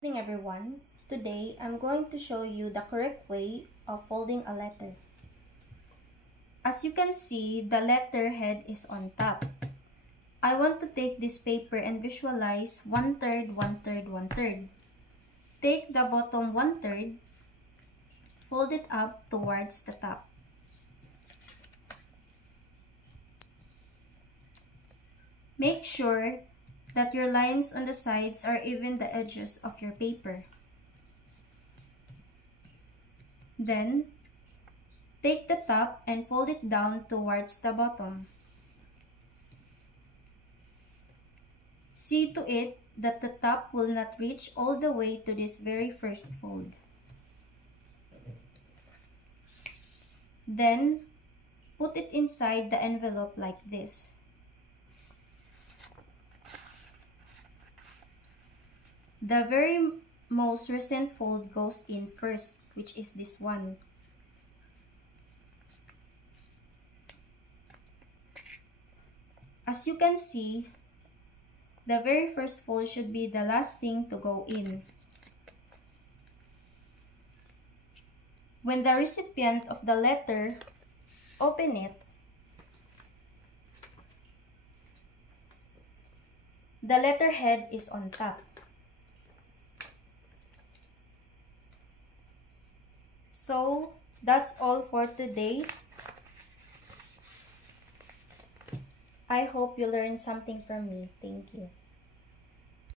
Good evening, everyone. Today, I'm going to show you the correct way of folding a letter. As you can see, the letter head is on top. I want to take this paper and visualize 1/3, 1/3, 1/3. Take the bottom 1/3, fold it up towards the top. Make sure that your lines on the sides are even the edges of your paper. Then, take the top and fold it down towards the bottom. See to it that the top will not reach all the way to this very first fold. Then, put it inside the envelope like this. The very most recent fold goes in first, which is this one. As you can see, the very first fold should be the last thing to go in. When the recipient of the letter open it, the letterhead is on top. So, that's all for today. I hope you learned something from me. Thank you.